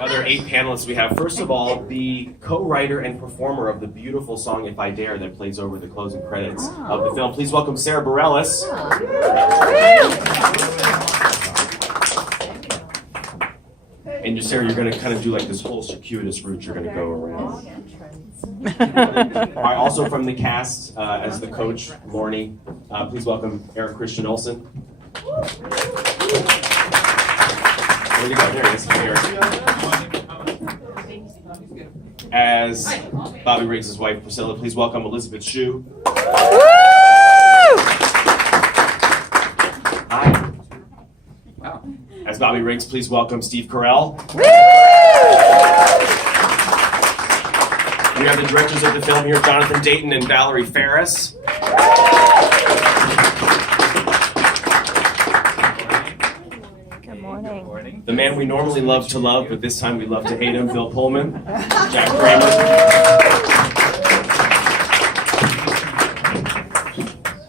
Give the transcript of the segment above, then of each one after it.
other 8 panelists we have. First of all, the co-writer and performer of the beautiful song If I Dare that plays over the closing credits of the film. Please welcome Sara Bareilles. And Sara, you're going to kind of do like this whole circuitous route you're going to go around. All right, also from the cast, as the coach, Lorne, please welcome Eric Christian Olsen. Where'd he go? There he is. Eric. As Bobby Riggs' wife, Priscilla, please welcome Elisabeth Shue. Hi. Wow. As Bobby Riggs, please welcome Steve Carell. We have the directors of the film here, Jonathan Dayton and Valerie Faris. Good morning. The man we normally love to love, but this time we love to hate him, Bill Pullman. Jack Kramer.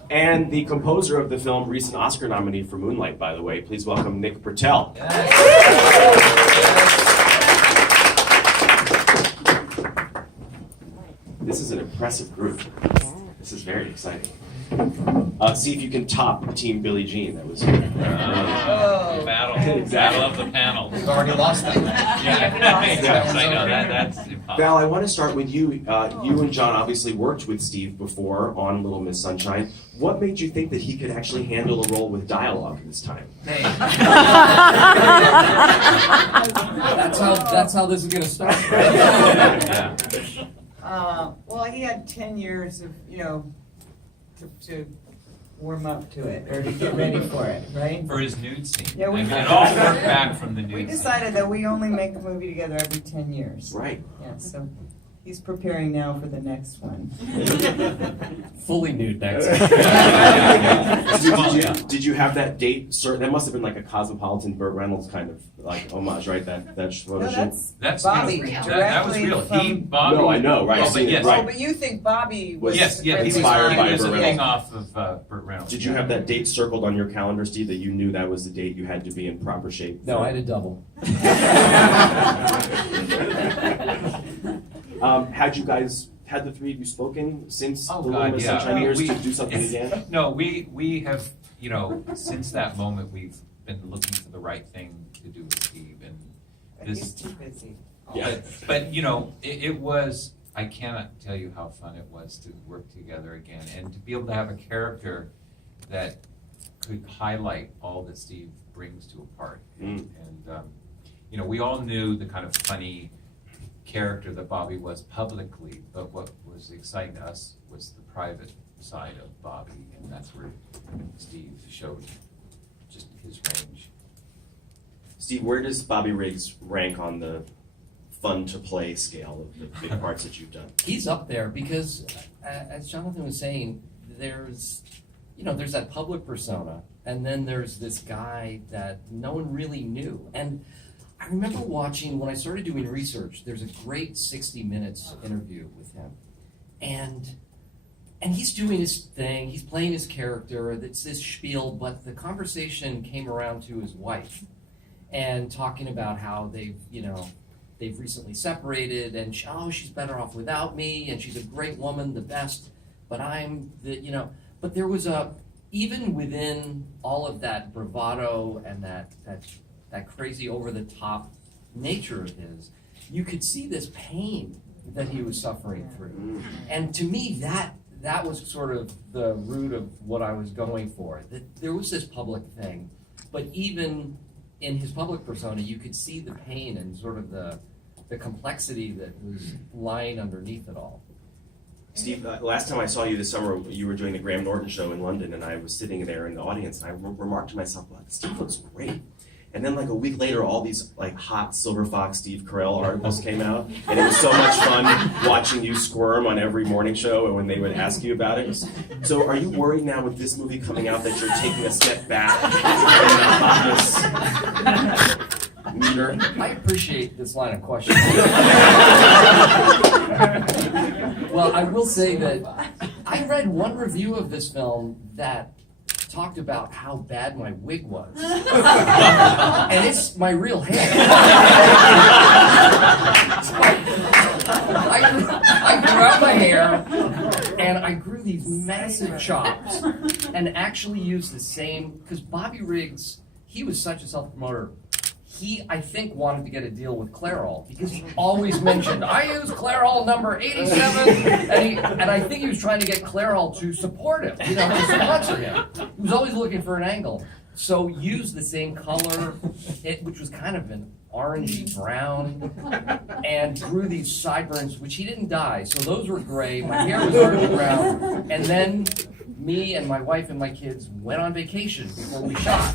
And the composer of the film, recent Oscar nominee for Moonlight, by the way. Please welcome Nick Britell. This is an impressive group. This is very exciting. See if you can top Team Billie Jean. That was battle of the panels. We've already lost that. Yeah, I know that's impossible. Val, I want to start with you. You and John obviously worked with Steve before on Little Miss Sunshine. What made you think that he could actually handle a role with dialogue this time? Hey. That's how this is going to start. Yeah. Well, he had 10 years of, to warm up to it, or to get ready for it, right? For his nude scene. Yeah, it all worked back from the nude We decided that we only make a movie together every 10 years. Right. Yeah, so he's preparing now for the next one. Fully nude next. Did you have that date? That must have been like a Cosmopolitan Burt Reynolds kind of like homage, right? That photo shoot. That's Bobby. That was real. Bobby. No, I know, right? Oh, but yes. Right. Oh, but you think Bobby was inspired by Burt Reynolds. off of Burt Reynolds. Did you have that date circled on your calendar, Steve, that you knew that was the date you had to be in proper shape? No, I had a double. Had the three of you spoken since the Oh Little God, Miss yeah. Sunshine years to do something again? No, we have, since that moment, we've been looking for the right thing to do with Steve, and He's too busy. Yeah. But it was. I cannot tell you how fun it was to work together again, and to be able to have a character that could highlight all that Steve brings to a part. And we all knew the kind of funny character that Bobby was publicly, but what was exciting to us was the private side of Bobby, and that's where Steve showed just his range. Steve, where does Bobby Riggs rank on the fun to play scale of the big parts that you've done? He's up there because, as Jonathan was saying, there's that public persona, and then there's this guy that no one really knew. And I remember watching, when I started doing research, there's a great 60 Minutes interview with him. And he's doing his thing, he's playing his character, it's this spiel, but the conversation came around to his wife and talking about how they've recently separated, and she's better off without me, and she's a great woman, the best, but but there was even within all of that bravado and that crazy over-the-top nature of his, you could see this pain that he was suffering through. And to me, that was sort of the root of what I was going for. That there was this public thing, but even in his public persona, you could see the pain and sort of the complexity that was lying underneath it all. Steve, last time I saw you this summer, you were doing the Graham Norton show in London, and I was sitting there in the audience, and I remarked to myself, "Wow, Steve looks great." And then like a week later, all these like hot Silver Fox Steve Carell articles came out, and it was so much fun watching you squirm on every morning show and when they would ask you about it. So are you worried now with this movie coming out that you're taking a step back in the hotness meter? I appreciate this line of questioning. Well, I will say that I read one review of this film that talked about how bad my wig was. And it's my real hair. actually used the same, because Bobby Riggs, he was such a self-promoter. He, I think, wanted to get a deal with Carell because he always mentioned, I use Carell number 87, and I think he was trying to get Carell to support him, you know, to sponsor him. He was always looking for an angle. So used the same color, which was kind of an orangey brown, and grew these sideburns, which he didn't dye, so those were gray. My hair was orangey brown, and then me and my wife and my kids went on vacation before we shot,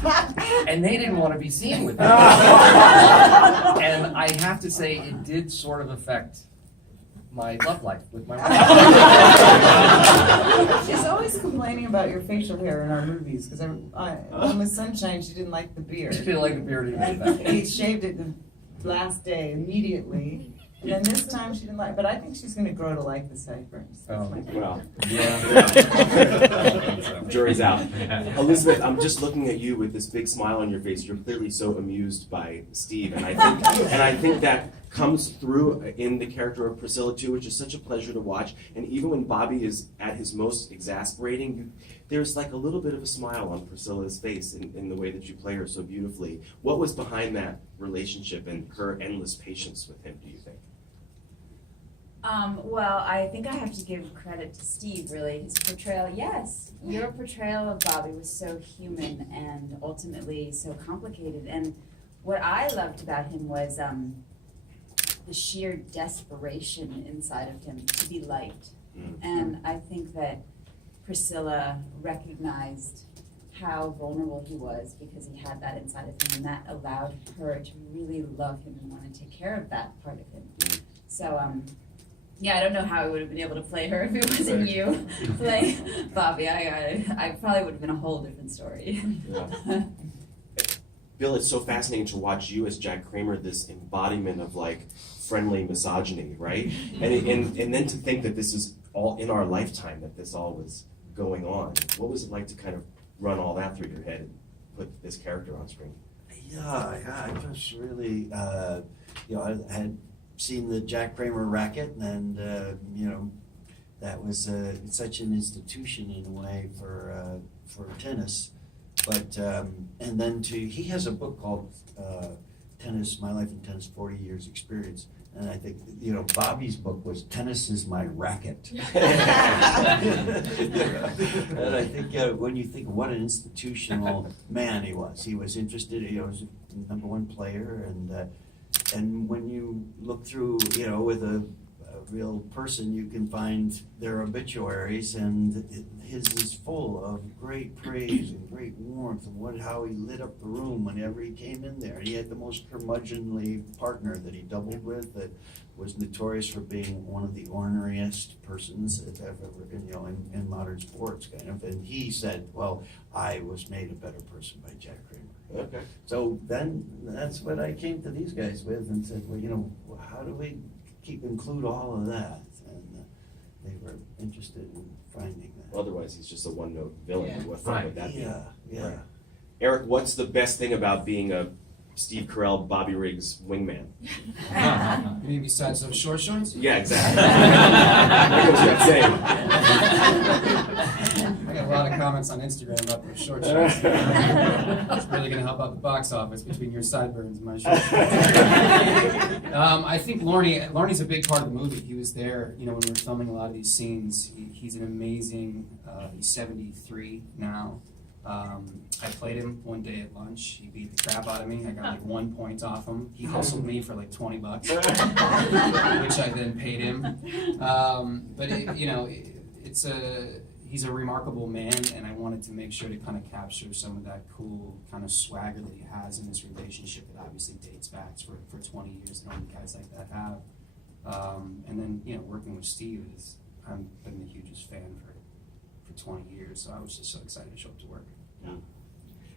and they didn't want to be seen with me. And I have to say, it did sort of affect my love life with my wife. She's always complaining about your facial hair in our movies, because on Miss Sunshine, she didn't like the beard. She didn't like the beard either. He shaved it the last day immediately, and then this time she didn't like. But I think she's going to grow to like the sideburns. Oh. Well, Yeah. jury's out. Elisabeth, I'm just looking at you with this big smile on your face. You're clearly so amused by Steve, and I think that comes through in the character of Priscilla too, which is such a pleasure to watch. And even when Bobby is at his most exasperating, there's like a little bit of a smile on Priscilla's face in the way that you play her so beautifully. What was behind that relationship and her endless patience with him, do you think? Well, I think I have to give credit to Steve, really. His portrayal, yes, your portrayal of Bobby was so human and ultimately so complicated. And what I loved about him was the sheer desperation inside of him to be liked. And I think that Priscilla recognized how vulnerable he was because he had that inside of him, and that allowed her to really love him and want to take care of that part of him. So, yeah, I don't know how I would have been able to play her if it wasn't you playing Bobby. I probably would have been a whole different story. Yeah. Bill, it's so fascinating to watch you as Jack Kramer, this embodiment of like friendly misogyny, right? And then to think that this is all in our lifetime, that this all was going on. What was it like to kind of run all that through your head and put this character on screen? Yeah, I just really, I had seen the Jack Kramer racket, and that was such an institution in a way for tennis. But and then he has a book called Tennis: My Life in Tennis, 40 Years Experience. And I think, Bobby's book was Tennis is My Racket. And I think when you think of what an institutional man he was interested, he was a #1 player. And when you look through, with a real person, you can find their obituaries, and his is full of great praise and great warmth and how he lit up the room whenever he came in there. He had the most curmudgeonly partner that he doubled with that was notorious for being one of the orneriest persons that ever, in modern sports, kind of. And he said, well, I was made a better person by Jack Kramer. Okay. So then that's what I came to these guys with and said, well, how do we include all of that? And they were interested in finding that. Well, otherwise, he's just a one-note villain. Yeah. What fun would that be? Yeah. Right. Eric, what's the best thing about being a Steve Carell, Bobby Riggs wingman? You mean besides those short shorts? Yeah, exactly. What was that saying? I got a lot of comments on Instagram about those short shorts. It's really going to help out the box office between your sideburns and my short shorts. I think Lorne's a big part of the movie. He was there, when we were filming a lot of these scenes. He's an amazing, he's 73 now. I played him one day at lunch. He beat the crap out of me. I got like 1 point off him. He hustled me for like $20, which I then paid him. But he's a remarkable man, and I wanted to make sure to kind of capture some of that cool kind of swagger that he has in this relationship that obviously dates back for 20 years, that only guys like that have. And then working with Steve I've been the hugest fan for 20 years, so I was just so excited to show up to work. Yeah.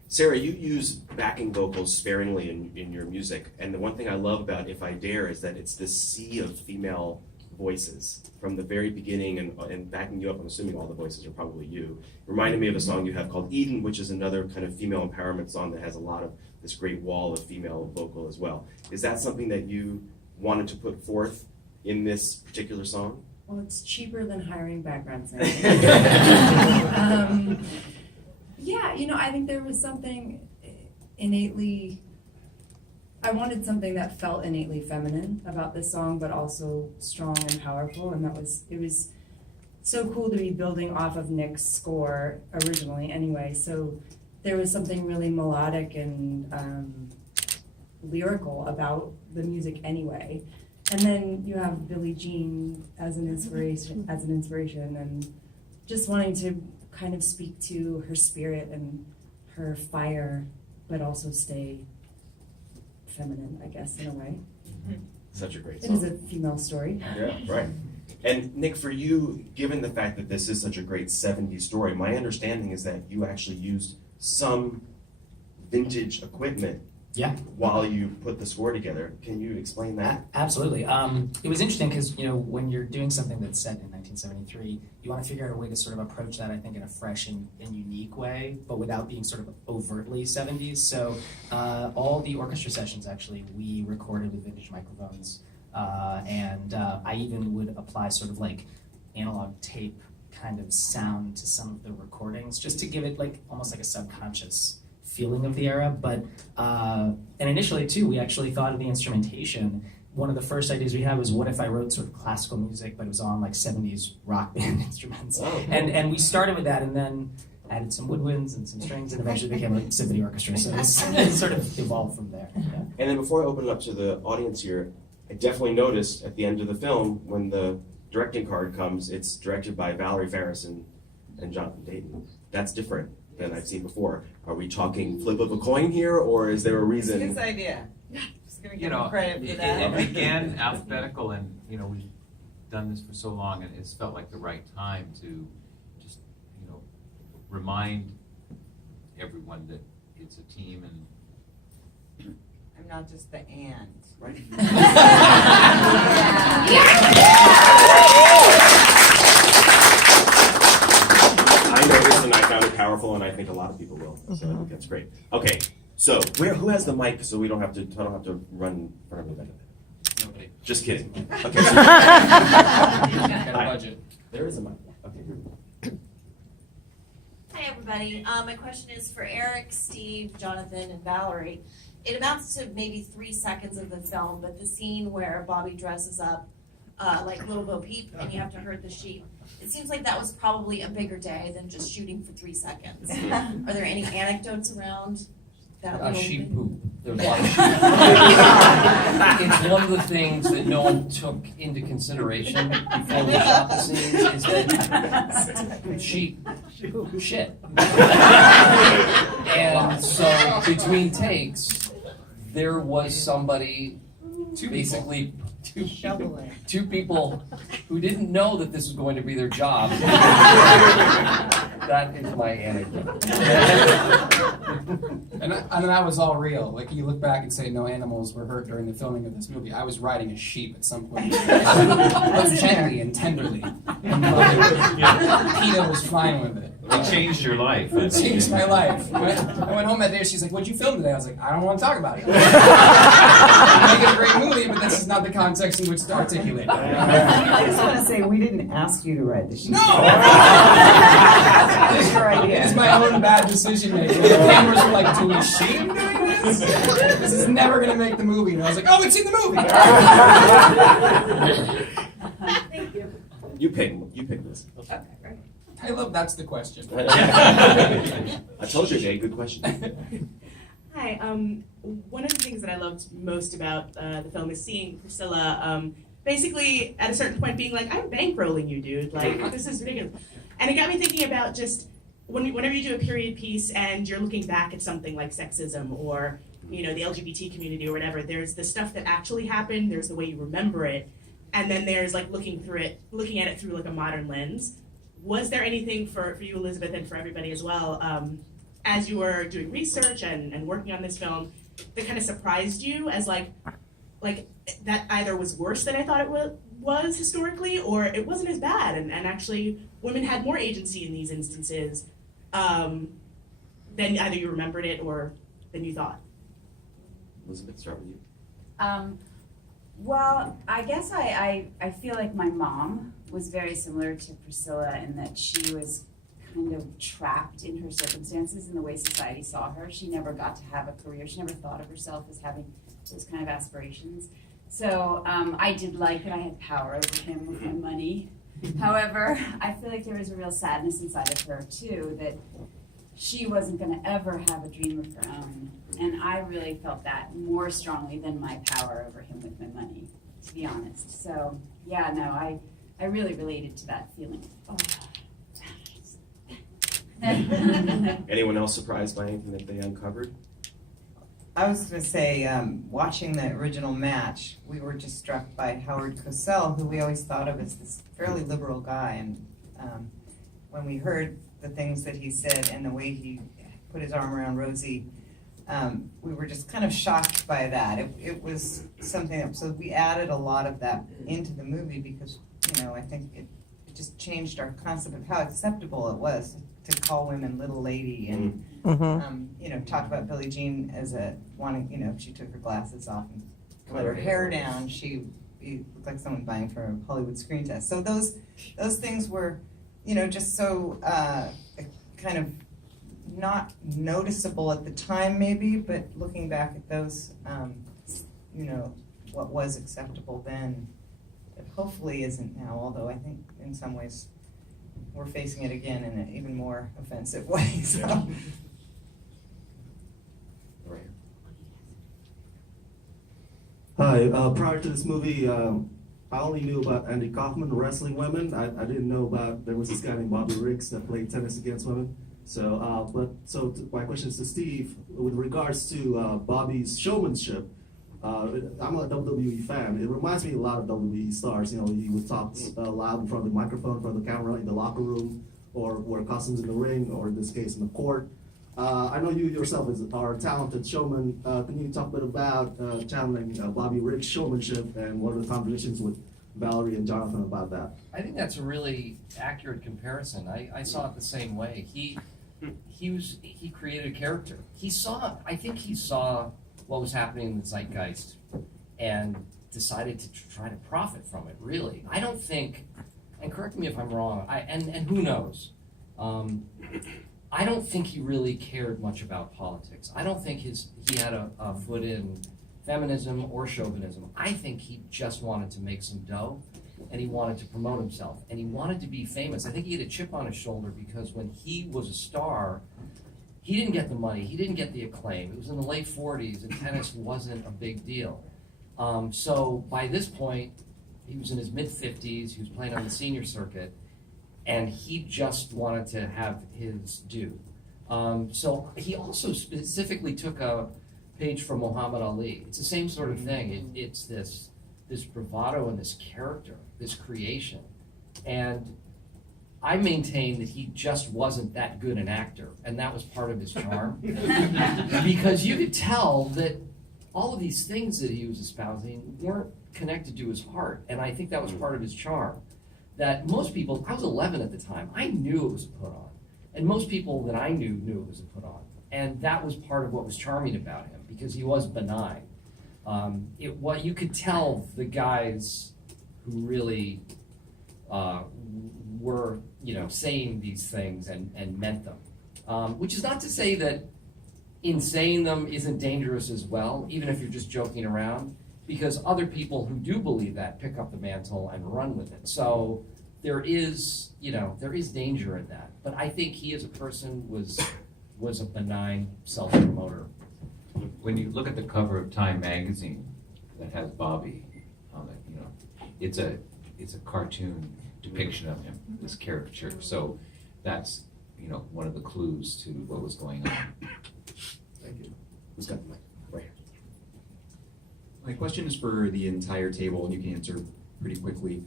Sarah, you use backing vocals sparingly in your music, and the one thing I love about If I Dare is that it's this sea of female voices from the very beginning, and backing you up, I'm assuming all the voices are probably you. It reminded me of a song you have called Eden, which is another kind of female empowerment song that has a lot of this great wall of female vocal as well. Is that something that you wanted to put forth in this particular song? Well, it's cheaper than hiring background singers. Yeah, I think there was something innately, I wanted something that felt innately feminine about this song, but also strong and powerful, and it was so cool to be building off of Nick's score originally anyway, so there was something really melodic and lyrical about the music anyway. And then you have Billie Jean as an inspiration, and just wanting to kind of speak to her spirit and her fire, but also stay feminine, I guess, in a way. Such a great It song. is a female story. Yeah, right. And Nick, for you, given the fact that this is such a great 70s story, my understanding is that you actually used some vintage equipment Yeah. while you put the score together. Can you explain that? Absolutely. It was interesting because, when you're doing something that's set in 1973, you want to figure out a way to sort of approach that, I think, in a fresh and unique way, but without being sort of overtly 70s. So all the orchestra sessions, actually, we recorded with vintage microphones. And I even would apply sort of like analog tape kind of sound to some of the recordings, just to give it like almost like a subconscious feeling of the era. But and initially too, we actually thought of the instrumentation. One of the first ideas we had was, what if I wrote sort of classical music, but it was on like 70s rock band instruments? Oh, cool. And we started with that, and then added some woodwinds and some strings, and eventually became a symphony orchestra. So it sort of evolved from there. Yeah. And then before I open it up to the audience here, I definitely noticed at the end of the film, when the directing card comes, it's directed by Valerie Faris and Jonathan Dayton. That's different than I've seen before. Are we talking flip of a coin here, or is there a It's reason? his idea. Just gonna give You know, him credit for that. it began alphabetical, and we've done this for so long, and it's felt like the right time to just remind everyone that it's a team, and I'm not just the and. Right. I noticed and I found it powerful, and I think a lot of people will. So I think that's great. Okay, so who has the mic so I don't have to run in front of the benefit? Nobody. Just kidding. Okay. Got a budget. There is a mic. Okay, here. Hi, everybody. My question is for Eric, Steve, Jonathan, and Valerie. It amounts to maybe 3 seconds of the film, but the scene where Bobby dresses up like Little Bo Peep and you have to herd the sheep, it seems like that was probably a bigger day than just shooting for 3 seconds. Are there any anecdotes around that little Sheep bit? poop. There's a lot of sheep. It's one of the things that no one took into consideration before we shot the scenes, is that sheep shit. And so between takes, there was somebody, basically Shoveling. two people who didn't know that this was going to be their job. That is my anecdote. And that was all real. Like, you look back and say no animals were hurt during the filming of this movie. I was riding a sheep at some point. But gently and tenderly. And PETA was fine with it. it changed your life. It changed my life. I went home that day, she's like, what'd you film today? I was like, I don't want to talk about it. I'm making a great movie, but this is not the context in which to articulate it. I just want to say, we didn't ask you to ride the sheep. No! It's your idea. It's my own bad decision making. The cameras were like, do we shoot him doing this? This is never going to make the movie. And I was like, oh, it's in the movie! Thank you. You pick this. Okay, great. I love that's the question. I told you, Jay, good question. Hi. One of the things that I loved most about the film is seeing Priscilla basically at a certain point being like, I'm bankrolling you, dude. Like, this is ridiculous. And it got me thinking about just whenever you do a period piece and you're looking back at something like sexism or the LGBT community or whatever, there's the stuff that actually happened, there's the way you remember it, and then there's like looking at it through like a modern lens. Was there anything for you, Elisabeth, and for everybody as well, as you were doing research and working on this film, that kind of surprised you as like that either was worse than I thought it was historically, or it wasn't as bad, and actually women had more agency in these instances than either you remembered it or than you thought? Elizabeth, start with you. Well, I guess I feel like my mom was very similar to Priscilla in that she was kind of trapped in her circumstances and the way society saw her. She never got to have a career. She never thought of herself as having those kind of aspirations. So I did like that I had power over him with my money. However, I feel like there was a real sadness inside of her too, that she wasn't going to ever have a dream of her own. And I really felt that more strongly than my power over him with my money, to be honest. So yeah, no, I really related to that feeling. Oh. Anyone else surprised by anything that they uncovered? I was going to say, watching the original match, we were just struck by Howard Cosell, who we always thought of as this fairly liberal guy. And when we heard the things that he said and the way he put his arm around Rosie, we were just kind of shocked by that. It was something that, so we added a lot of that into the movie because, you know, I think it just changed our concept of how acceptable it was to call women little lady and, you know, talk about Billie Jean as a wanting, you know, if she took her glasses off and let her hair down, she looked like someone buying for a Hollywood screen test. So those things were, you know, just so kind of not noticeable at the time maybe, but looking back at those, you know, what was acceptable then, it hopefully isn't now, although I think in some ways we're facing it again in an even more offensive way. So. Yeah. Hi, prior to this movie, I only knew about Andy Kaufman wrestling women. I didn't know about, there was this guy named Bobby Riggs that played tennis against women. So, my question is to Steve, with regards to Bobby's showmanship, I'm a WWE fan. It reminds me a lot of WWE stars. You know, he would talk loud in front of the microphone, in front of the camera, in the locker room, or wear costumes in the ring, or in this case, in the court. I know you yourself are a talented showman. Can you talk a bit about channeling Bobby Riggs' showmanship, and what are the conversations with Valerie and Jonathan about that? I think that's a really accurate comparison. I saw it the same way. He created a character. I think he saw what was happening in the zeitgeist and decided to try to profit from it, really. I don't think, and correct me if I'm wrong, and who knows, I don't think he really cared much about politics. I don't think he had a foot in feminism or chauvinism. I think he just wanted to make some dough, and he wanted to promote himself, and he wanted to be famous. I think he had a chip on his shoulder because when he was a star, he didn't get the money, he didn't get the acclaim. It was in the late 40s, and tennis wasn't a big deal. So by this point, he was in his mid-50s, he was playing on the senior circuit, and he just wanted to have his due. So he also specifically took a page from Muhammad Ali. It's the same sort of thing. It's this bravado and this character, this creation. And I maintain that he just wasn't that good an actor, and that was part of his charm. Because you could tell that all of these things that he was espousing weren't connected to his heart, and I think that was part of his charm. That most people, I was 11 at the time, I knew it was a put on. And most people that I knew it was a put on. And that was part of what was charming about him, because he was benign. What you could tell the guys who really were, saying these things and meant them. Which is not to say that in saying them isn't dangerous as well, even if you're just joking around, because other people who do believe that pick up the mantle and run with it. So there is danger in that. But I think he as a person was a benign self-promoter. When you look at the cover of Time magazine that has Bobby on it, it's a cartoon depiction of him, this caricature. So that's one of the clues to what was going on. Thank you. Who's got the mic? Right here. My question is for the entire table, and you can answer pretty quickly.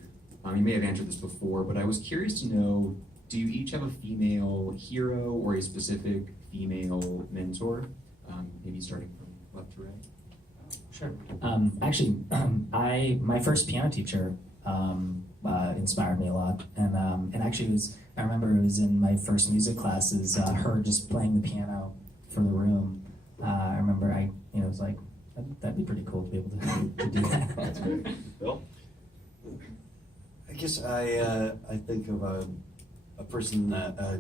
You may have answered this before, but I was curious to know, do you each have a female hero or a specific female mentor? Maybe starting from left to right. Sure. Actually, my first piano teacher inspired me a lot, and actually I remember it was in my first music classes, her just playing the piano for the room. I remember I was like, that'd be pretty cool to be able to do that. That's great. Bill? I guess I think of a a person,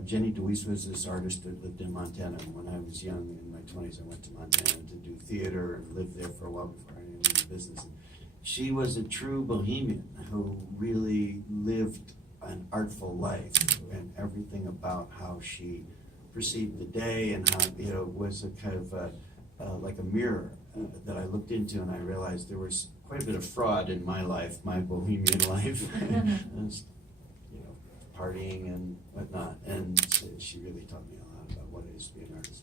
Jenny DeWeese was this artist that lived in Montana. When I was young, in my 20s, I went to Montana to do theater and lived there for a while before I went into business. And she was a true bohemian who really lived an artful life, and everything about how she perceived the day and how, was a kind of like a mirror that I looked into, and I realized there was quite a bit of fraud in my life, my bohemian life. Was, partying and whatnot, and she really taught me a lot about what it is to be an artist.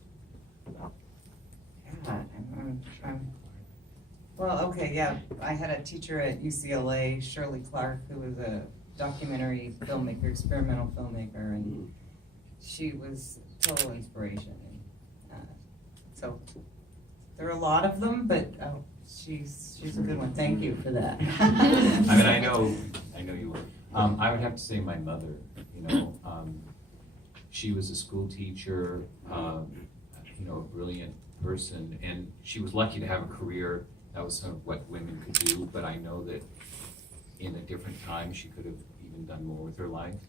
Well, okay, yeah, I had a teacher at UCLA, Shirley Clark, who was a documentary filmmaker, experimental filmmaker, and she was total inspiration. And, so there are a lot of them, but she's a good one. Thank you for that. I mean, I know you were. I would have to say my mother. She was a school teacher, a brilliant person, and she was lucky to have a career. That was some of what women could do, but I know that in a different time she could have even done more with her life.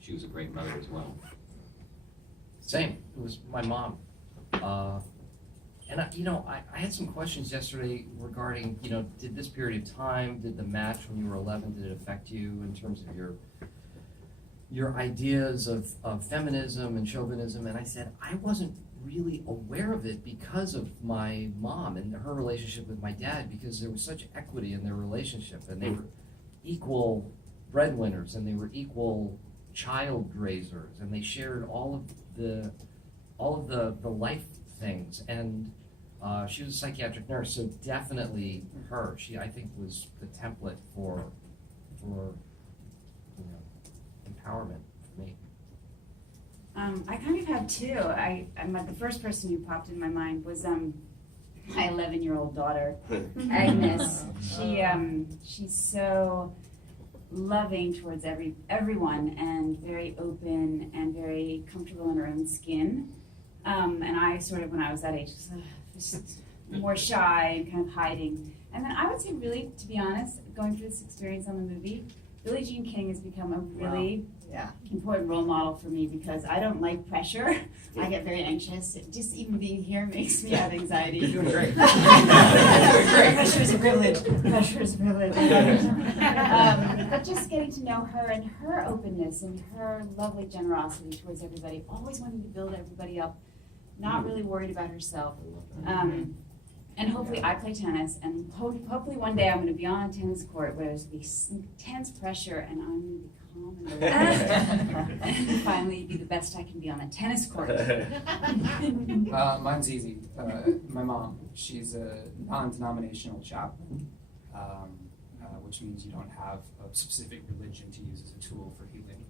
She was a great mother as well. Same. It was my mom. And I had some questions yesterday regarding, did this period of time, did the match when you were 11, did it affect you in terms of your ideas of feminism and chauvinism? And I said, I wasn't really aware of it because of my mom and her relationship with my dad, because there was such equity in their relationship, and they were equal breadwinners, and they were equal child raisers, and they shared all of the life things. And she was a psychiatric nurse, so definitely her. She, I think, was the template for empowerment for me. I kind of have two. The first person who popped in my mind was my 11-year-old daughter, Agnes. She's so loving towards everyone, and very open and very comfortable in her own skin. And I sort of, when I was that age, was just more shy and kind of hiding. And then I would say, really, to be honest, going through this experience on the movie, Billie Jean King has become a really important role model for me, because I don't like pressure. I get very anxious. Just even being here makes me have anxiety. You're doing great. Pressure is a privilege. Pressure is a privilege. But just getting to know her and her openness and her lovely generosity towards everybody, always wanting to build everybody up, not really worried about herself. And hopefully I play tennis, and hopefully one day I'm going to be on a tennis court where there's this intense pressure, and I'm going to be calm and relaxed, and finally be the best I can be on a tennis court. Mine's easy. My mom, she's a non-denominational chaplain, which means you don't have a specific religion to use as a tool for healing.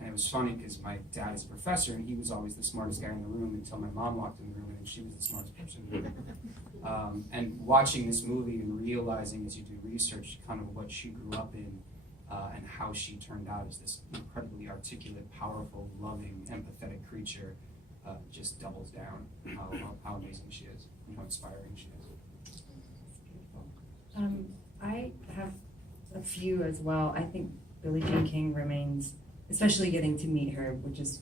And it was funny because my dad is a professor, and he was always the smartest guy in the room until my mom walked in the room, and she was the smartest person in the room. And watching this movie and realizing as you do research kind of what she grew up in, and how she turned out as this incredibly articulate, powerful, loving, empathetic creature, just doubles down how amazing she is and how inspiring she is. I have a few as well. I think Billie Jean King remains, especially getting to meet her, which has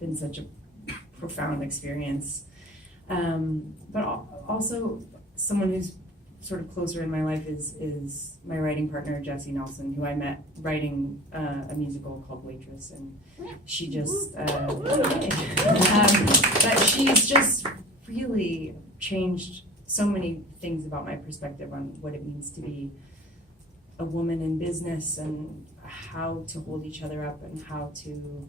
been such a profound experience. But also someone who's sort of closer in my life is my writing partner, Jessie Nelson, who I met writing a musical called Waitress, and she just, but she's just really changed so many things about my perspective on what it means to be a woman in business, and how to hold each other up, and how to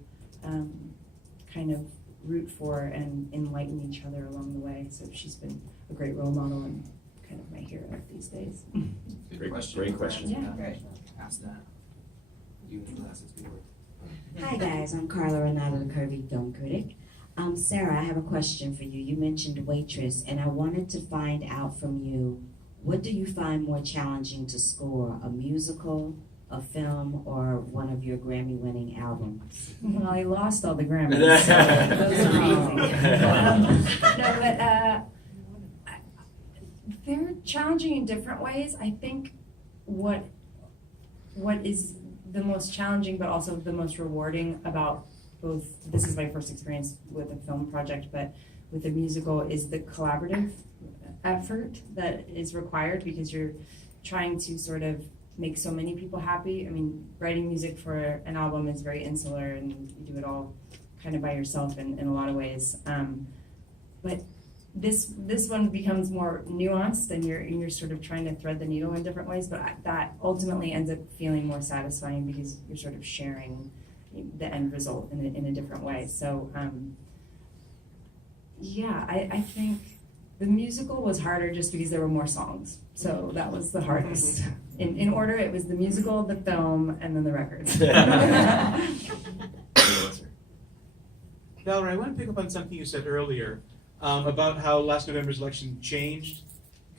kind of root for and enlighten each other along the way. So she's been a great role model and kind of my hero these days. Great question. Yeah, great. Ask that. You in the glasses, good work. Hi guys, I'm Carla Renato, the Curvy Film Critic. Sarah, I have a question for you. You mentioned Waitress, and I wanted to find out from you, what do you find more challenging to score, a musical, a film, or one of your Grammy-winning albums? Well, I lost all the Grammys, so those are easy. No, but they're challenging in different ways. I think what is the most challenging, but also the most rewarding about both. This is my first experience with a film project, but with a musical is the collaborative effort that is required because you're trying to sort of make so many people happy. I mean, writing music for an album is very insular and you do it all kind of by yourself in a lot of ways. But this one becomes more nuanced and you're sort of trying to thread the needle in different ways, but that ultimately ends up feeling more satisfying because you're sort of sharing the end result in a different way. So yeah, I think the musical was harder just because there were more songs. So that was the hardest. In order, it was the musical, the film, and then the records. Valerie, I want to pick up on something you said earlier about how last November's election changed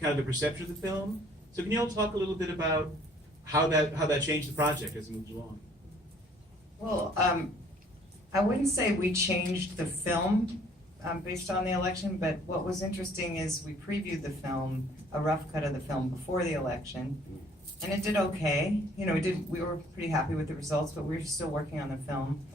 kind of the perception of the film. So can you all talk a little bit about how that changed the project as it moved along? Well, I wouldn't say we changed the film based on the election, but what was interesting is we previewed the film, a rough cut of the film before the election, and it did okay. You know, we were pretty happy with the results, but we were still working on the film.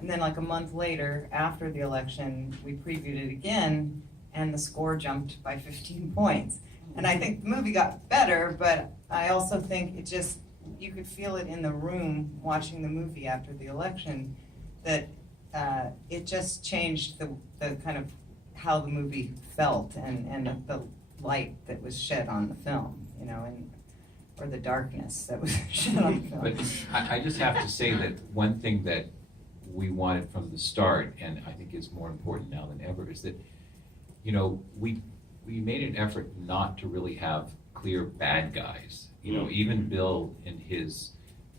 And then like a month later, after the election, we previewed it again, and the score jumped by 15 points. And I think the movie got better, but I also think it just, you could feel it in the room watching the movie after the election, that it just changed the kind of how the movie felt and the light that was shed on the film, you know, or the darkness that was shed on the film. But I just have to say that one thing that we wanted from the start, and I think is more important now than ever, is that, you know, we made an effort not to really have clear bad guys. You know, even Bill in his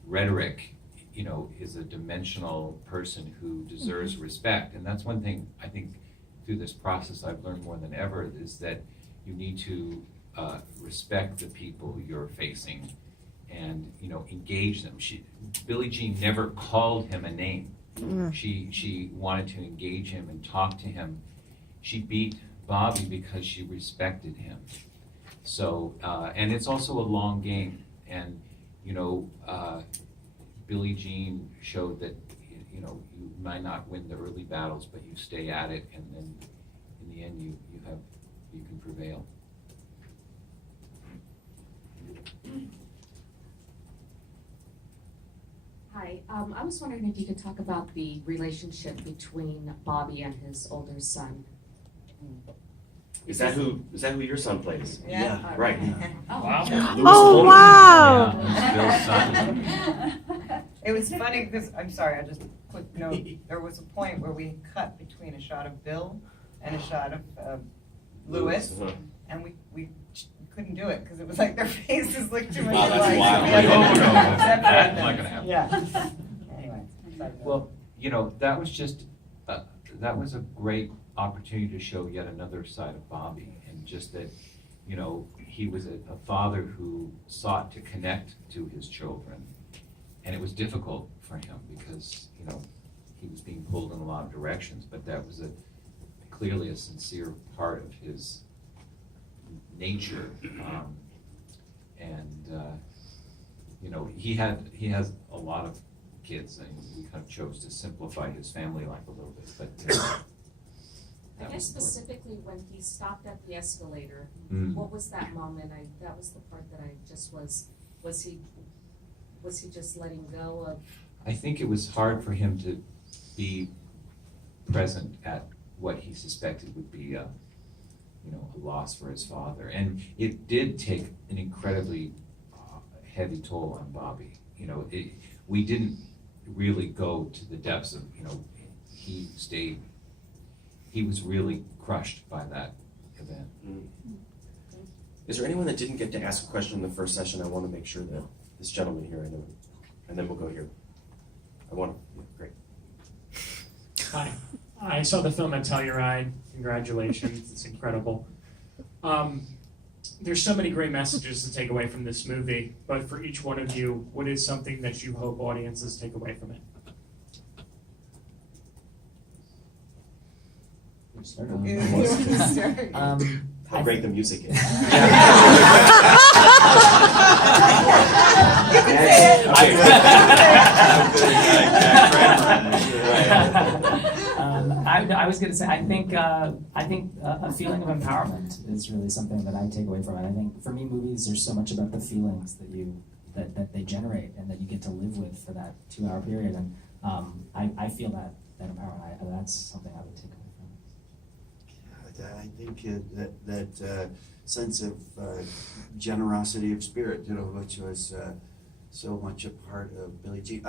rhetoric, you know, is a dimensional person who deserves respect. And that's one thing I think through this process I've learned more than ever, is that you need to respect the people you're facing and, you know, engage them. Billie Jean never called him a name. She wanted to engage him and talk to him. She beat Bobby because she respected him. So, and it's also a long game. And, you know, Billie Jean showed that, you know, you might not win the early battles, but you stay at it, and then in the end you can prevail. Hi, I was wondering if you could talk about the relationship between Bobby and his older son. Is that who your son plays? Yeah. Right. Oh, wow. Oh, wow. It was funny because, I'm sorry, I just quick note, there was a point where we cut between a shot of Bill and a shot of Lewis, and we couldn't do it because it was like their faces looked too much alike. That's wild. So we had to That's separate not them. gonna happen. Yeah. Anyway. Well, you know, that was just, that was a great opportunity to show yet another side of Bobby, and just that, you know, he was a father who sought to connect to his children, and it was difficult for him because, you know, he was being pulled in a lot of directions, but that was clearly a sincere part of his nature, and you know, he has a lot of kids, and he kind of chose to simplify his family life a little bit, but I guess specifically when he stopped at the escalator, what was that moment? That was the part that I just was he just letting go of? I think it was hard for him to be present at what he suspected would be a loss for his father, and it did take an incredibly heavy toll on Bobby. You know, we didn't really go to the depths of, you know, he was really crushed by that event. Is there anyone that didn't get to ask a question in the first session? I want to make sure that this gentleman here, I know, and then we'll go here. Great. Hi, I saw the film at Telluride. Congratulations, it's incredible. There's so many great messages to take away from this movie, but for each one of you, what is something that you hope audiences take away from it? How great the music is. You can say it. going to say, I think a feeling of empowerment is really something that I take away from it. I think for me, movies are so much about the feelings that they generate and that you get to live with for that 2-hour period. And I feel that empowerment. That's something I would take away from it. I think that sense of generosity of spirit, which was so much a part of Billie Jean.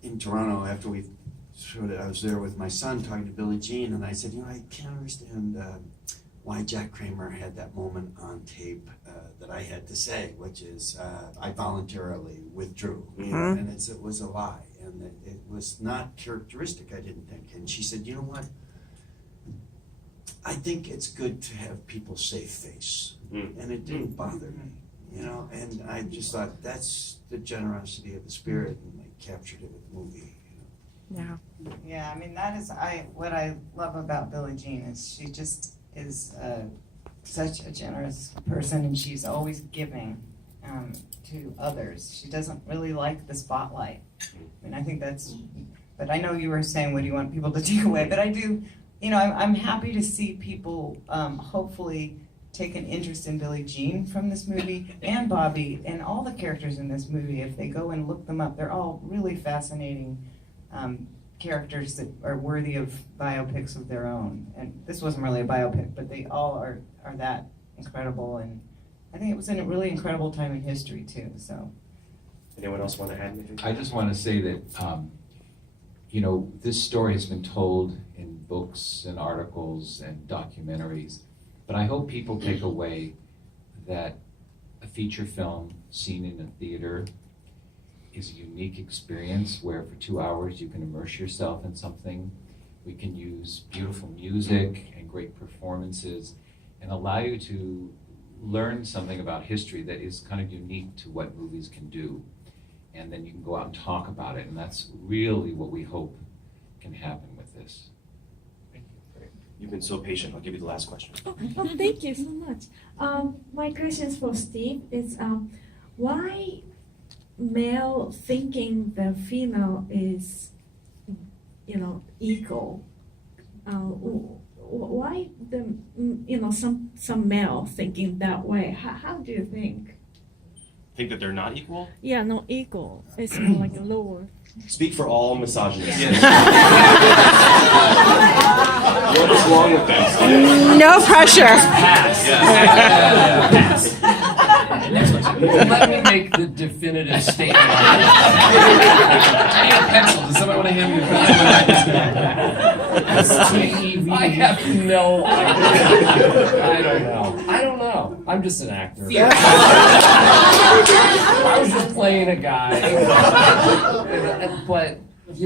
In Toronto, after we I was there with my son talking to Billie Jean, and I said, I can't understand why Jack Kramer had that moment on tape that I had to say, which is I voluntarily withdrew, and it was a lie, and it was not characteristic, I didn't think. And she said, you know what? I think it's good to have people save face, and it didn't bother me, and I just thought that's the generosity of the spirit, and they captured it with the movie. Yeah, I mean, that is what I love about Billie Jean is she just is such a generous person, and she's always giving to others. She doesn't really like the spotlight. I mean, I think that's, but I know you were saying, what do you want people to take away? But I do, I'm happy to see people hopefully take an interest in Billie Jean from this movie, and Bobby, and all the characters in this movie. If they go and look them up, they're all really fascinating characters that are worthy of biopics of their own. And this wasn't really a biopic, but they all are that incredible. And I think it was in a really incredible time in history too. So, anyone else want to add anything? I just want to say that this story has been told in books and articles and documentaries, but I hope people take away that a feature film seen in a theater is a unique experience where for 2 hours you can immerse yourself in something. We can use beautiful music and great performances and allow you to learn something about history that is kind of unique to what movies can do. And then you can go out and talk about it, and that's really what we hope can happen with this. Thank you. Great. You've been so patient. I'll give you the last question. Oh, thank you so much. My question is for Steve. It's why male thinking the female is, equal? Why some male thinking that way? How do you think? Think that they're not equal? Yeah, not equal. It's more like a lower. Speak for all misogynists. Yes. What is wrong with that? No pressure. Pass. Let me make the definitive statement. I need a pencil. Does somebody want to hand me a pencil? I have no idea. I don't know. I'm just an actor. I was just playing a guy. But, it's